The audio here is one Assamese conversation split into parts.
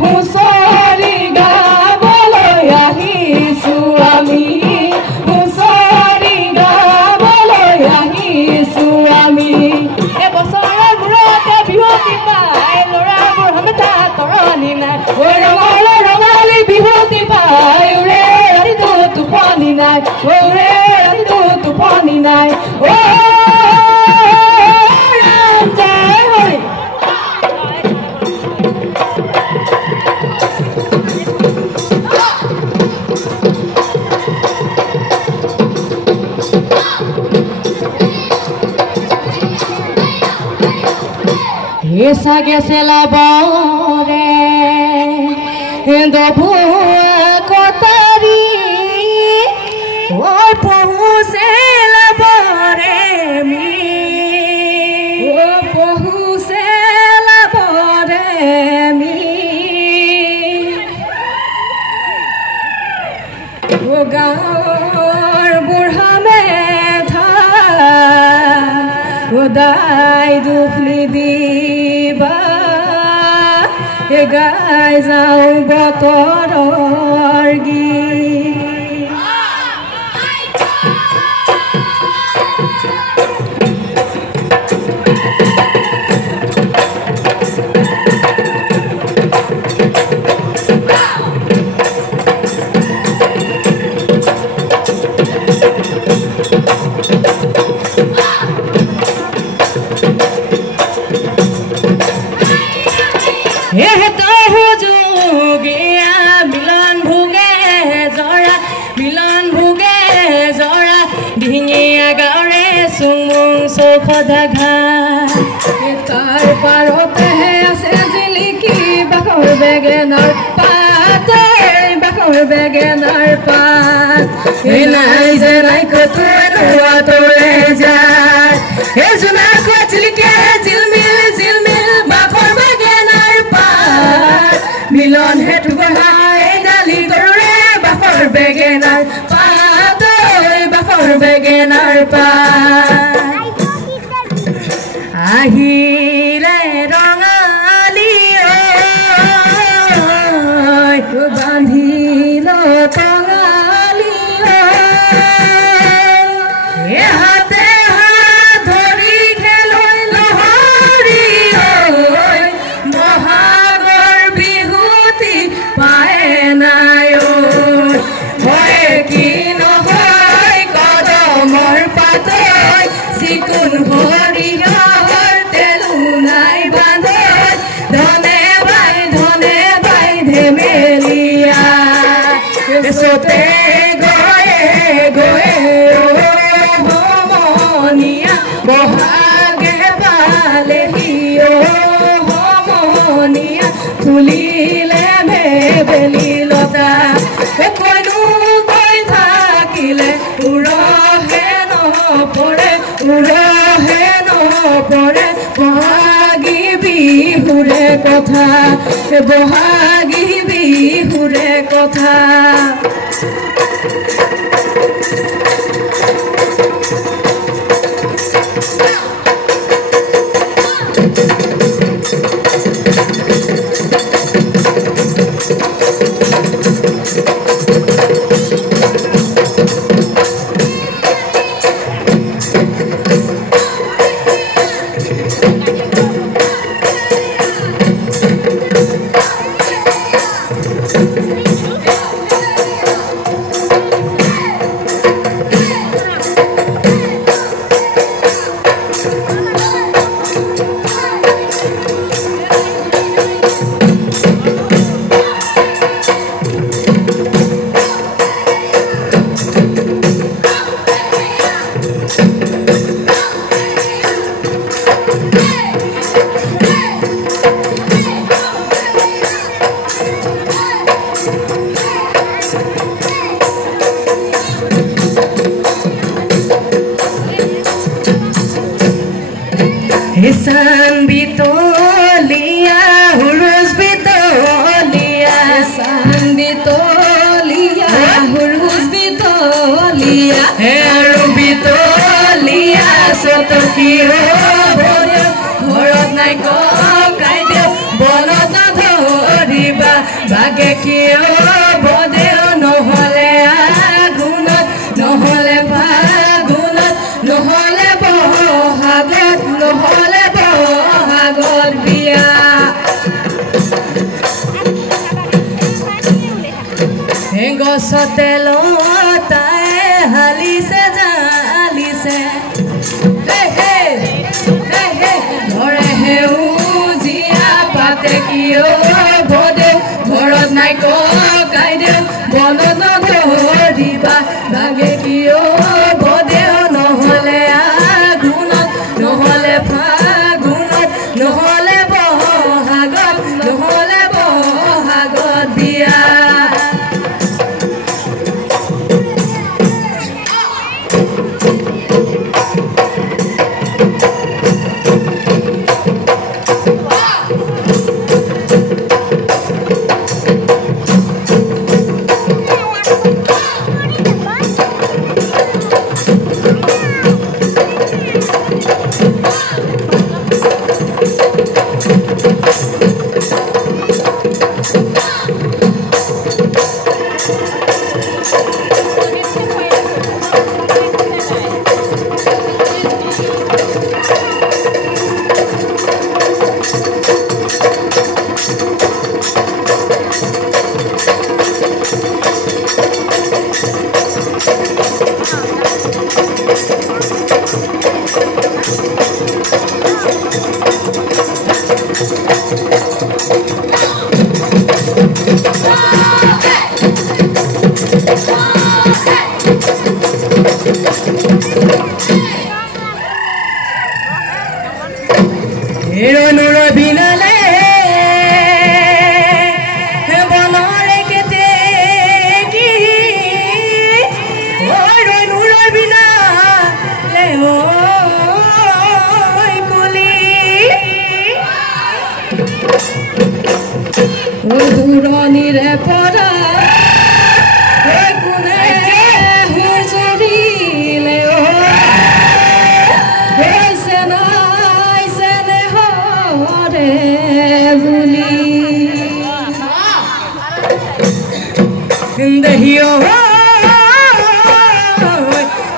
হুঁচৰি গাবলৈ আহিছোঁ আমি, হুঁচৰি গা নাই ও ৰাম জয় Hari Esa que se labore do cotari o pohu se labore mi o pohu se labore mi o gaur burha mein tha o dai dukhli diba e gai jao botoror git Khadagha tar parote hai ase ziliki bakor begenar patai bakor begenar pat enai zerai ko tu atore ja ezuna ko zilike zilmil bakor begenar pat milon hetu hai dali gore bakor begenar patai bakor begenar pat ahire rangali oy bandhilo tangali oy e hate hat dhori kheloi lohari oy mohagor bihuti pae nai oy hoy ki nohoy kodamor patoi sikun hori sote goe goe homonia bohage pale hiyo homonia tulile mebeli lota koinu koi thakile urohe no pore bohagi bihure kotha bohagi bihure kotha San Vitolia, Hurus Vitolia, San Vitolia, Hurus Vitolia, Hero Vitolia, Sotokio, Horot Naiko, Kaideo, Bolot Nathoriba, Bagekio, Bodeo, no hole agunot, no hole pagunot, no hole bohagot, no hole bohagot bia. Engo sotelo tae halise Nur বিনালে বনৰে কেতে কি নুৰ বিনালে কুলি দূৰণিৰে পৰা কোনে সুৰ জৰিলে বুলি দেহিও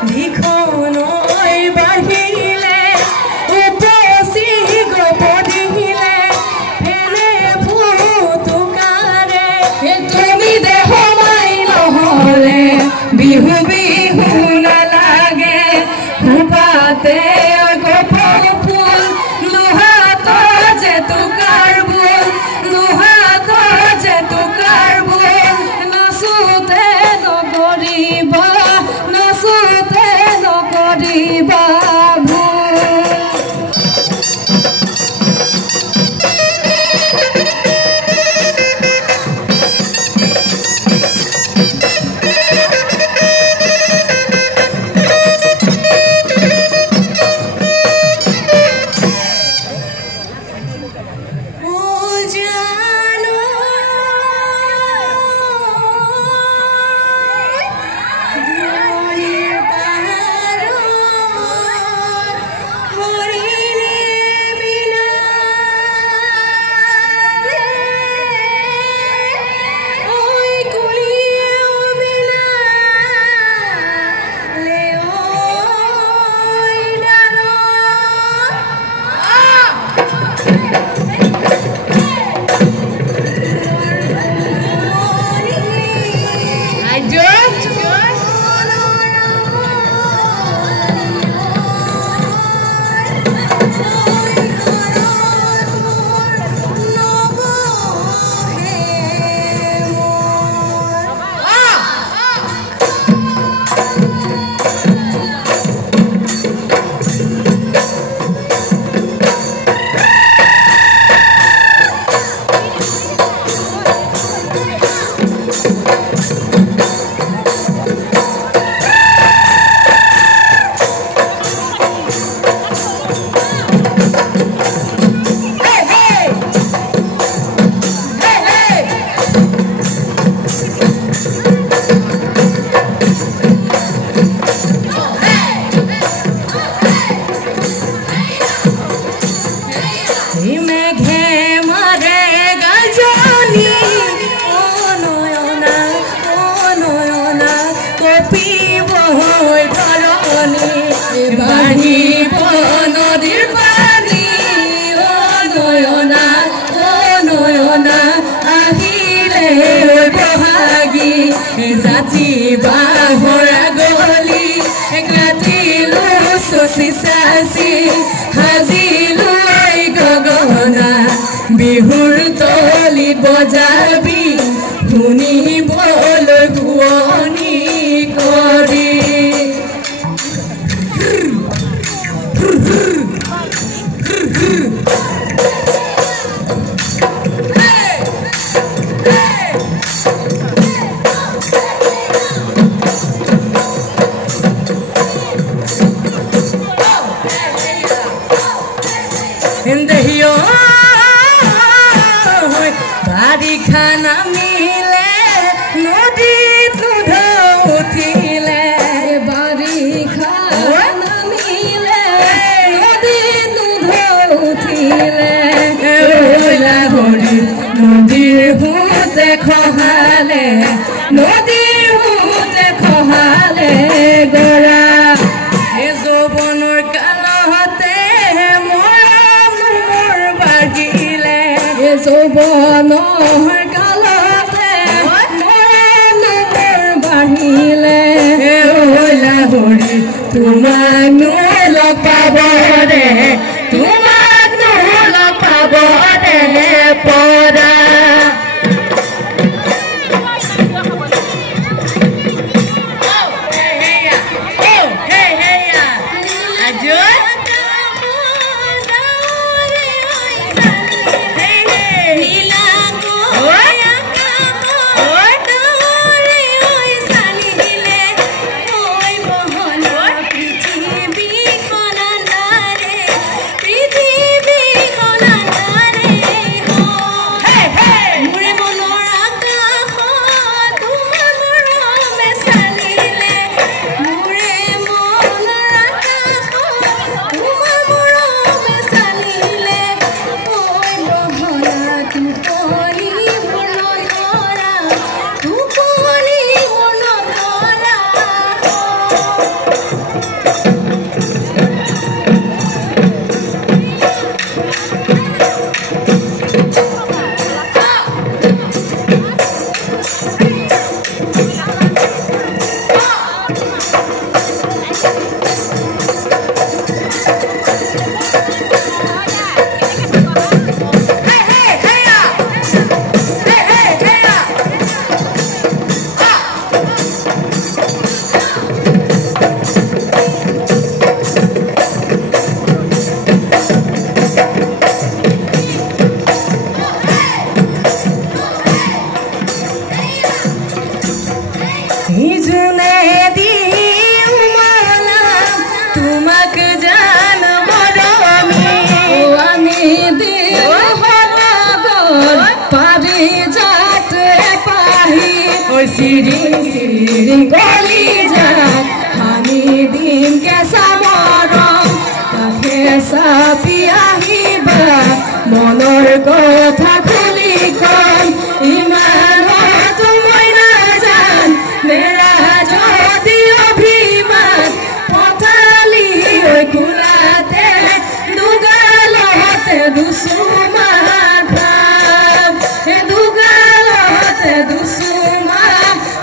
যিখনৈ বাঢ়িলে উপচি গপদিলে এনে ফুটুকাৰে তুমি দেহ মাই নহলে বিহু বিহু নালাগে খোপাতে গপৰ ফুল নুহাত যে তোকাৰ বুল নুহাত যে তোকাৰ বুল নাচোতে নকৰিবা বিহুৰ তলিত বজাবি শুনিবলৈ শুৱনি কৰি খানা মিলে নদীত উঠিলে বাৰিষা নামিলে নদীত উঠিলে নদীৰ সোঁতে খহালে নদীৰ সোঁতে খহালে গৰা যৌৱনৰ কালতে মৰম মোৰ বাঢ়িলে যৌৱনৰ কালতে মৰম মোৰ বাঢ়িলে লাহৰি তোমাক লগ পাব দে তোমাক লগ পাব দে পৰা চিৰিং চিৰিং গলি যায় ভাঙি দিম কেঁচা মৰম কাষে চাপি আহিবা মনৰ কথা খুলি কম ইমানত মই নাজান মেৰা যদি অভিমান পঠালি ঐ কোলাতে দুগালতে দুচুমা খাম দুগালতে দুচুমা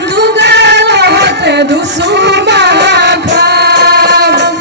দুগালতে দুচুমা খাম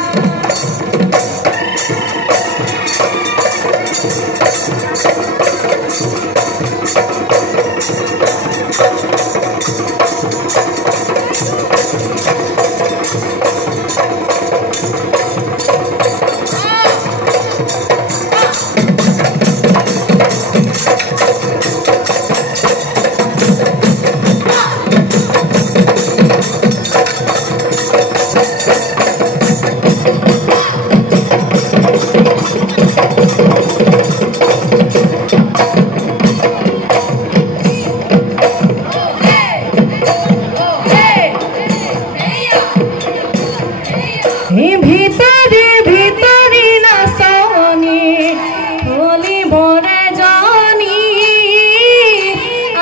ভিতরে ভিতরে নাচনি হলি বরে জানি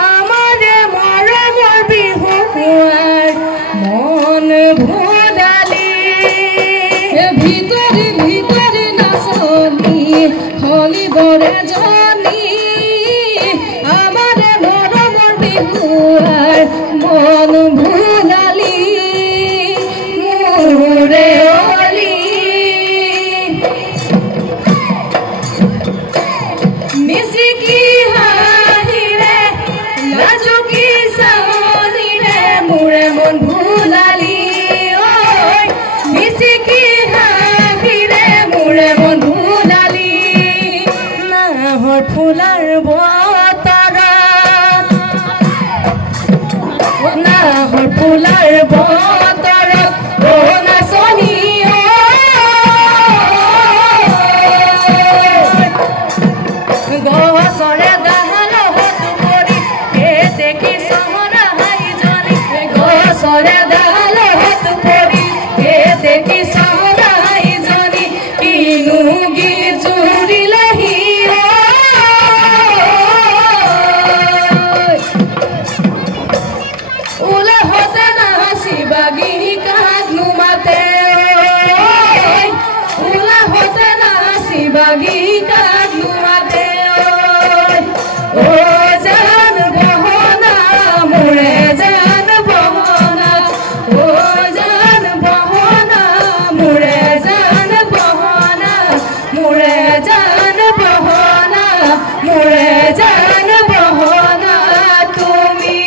আমার মৰমৰ বিহু মন ভোলালি ভিতৰে ভিতৰে নাচনি হলি বৰে জানি আমাৰ মৰমৰ বিহু মন ভোলালি মোৰে ফুলাৰ বতৰত নাহৰ ফুলাৰ বতৰত ও নাচনি গছৰে ডালত পৰি দেখি চহৰা হাইজনী গছৰে ডালত পৰি দেখি চহৰা হাইজনী কিনো গীত জুৰিলেহি বাগি কানুয়াতে ও জান বহনা মোরে জান বহনা ও জান বহনা মোরে জান বহনা মোরে জান বহনা মোরে জান বহনা তুমি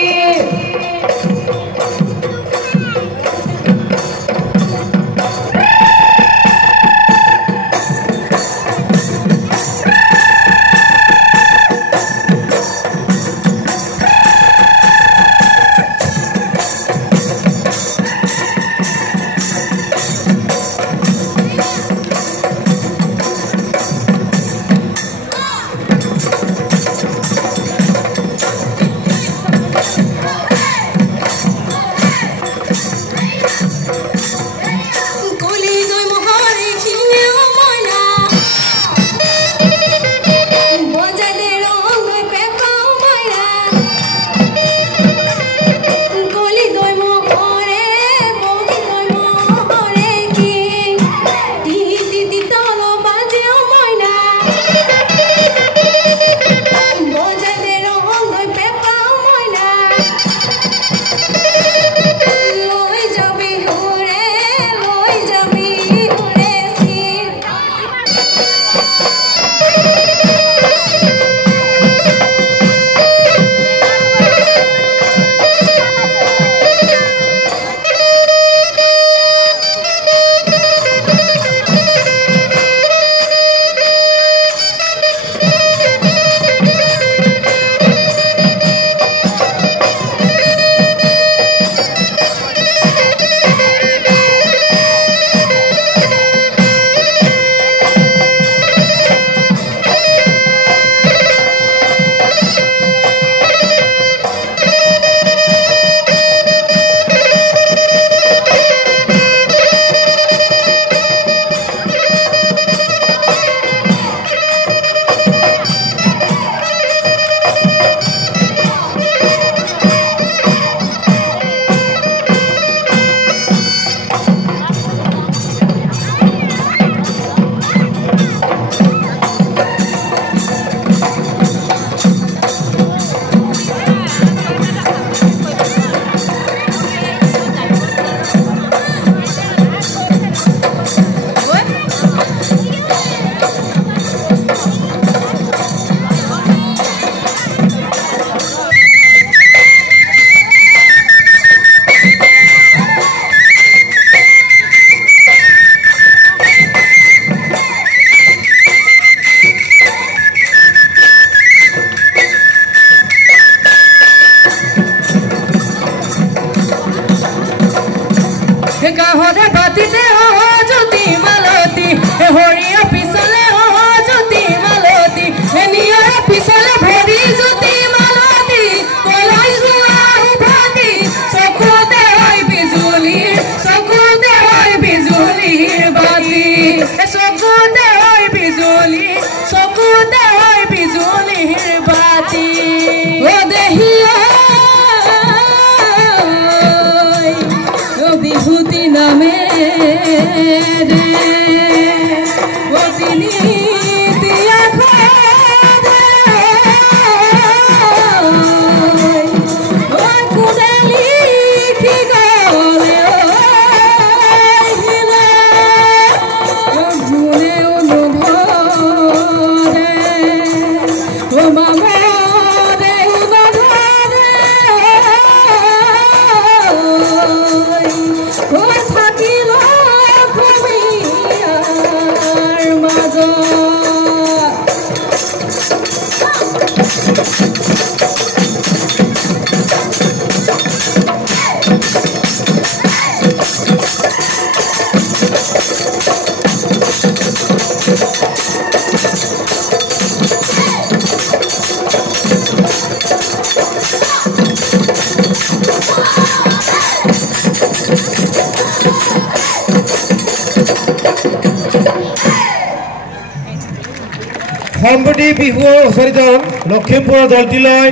সম্প্ৰতি বিহু হুঁচৰিজন লখিমপুৰৰ দলটিলৈ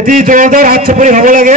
এটি জোৰদাৰ হাত চাপৰি হ'ব লাগে।